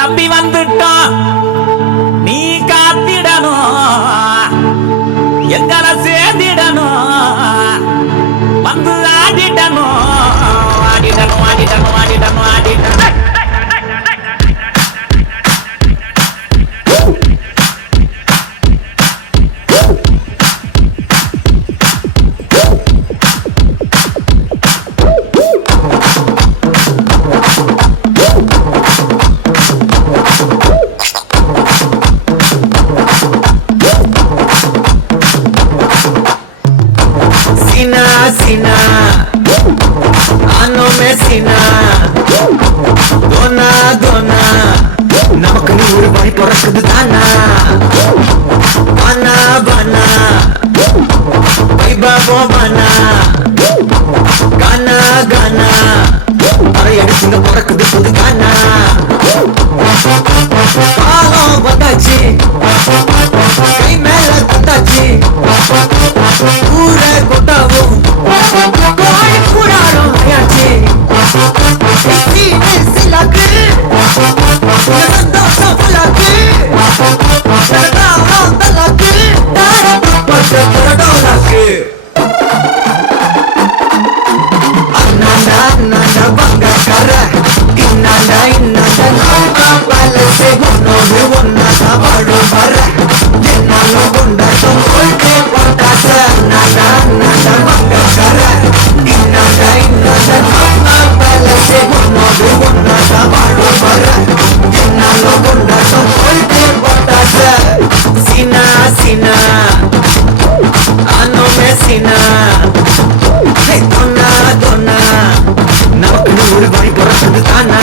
நம்பி வந்துட்டோம் நீ காத்திடணும் எங்களை சேர்த்திடணும் வந்து ஆடிடணும் ஆடிடணும் ஆடிடணும் ஆடிடணும் ஆடிடணும் सीना आनो में सीना दोना दोना नमक नूर बड़ी परखद दाना बना बना भाई बाबो बना गाना गाना अरे यार सिंह परखद खुद गाना आलो बताची कई मेला बताची पूरे कोटावो कोई कुरारो याचे इसी इसी लगे नंदो सब लगे नंदो लगे पत्ते परडो लगे अन्ना अन्ना बंगा करा इन्ना इन्ना नौका पाले से गुनो गुना साबाड़ो भरा जिन्ना लोगुंडा तो कोई के पता से अन्ना अन्ना बंगा करा इन्ना नौका पाले से गुनो गुना साबाड़ो भरा जिन्ना लोगुंडा तो कोई के पता से सीना सीना आनो में सीना हे दोना दोना नमक नूर बड़ी बरसत दाना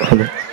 Hello.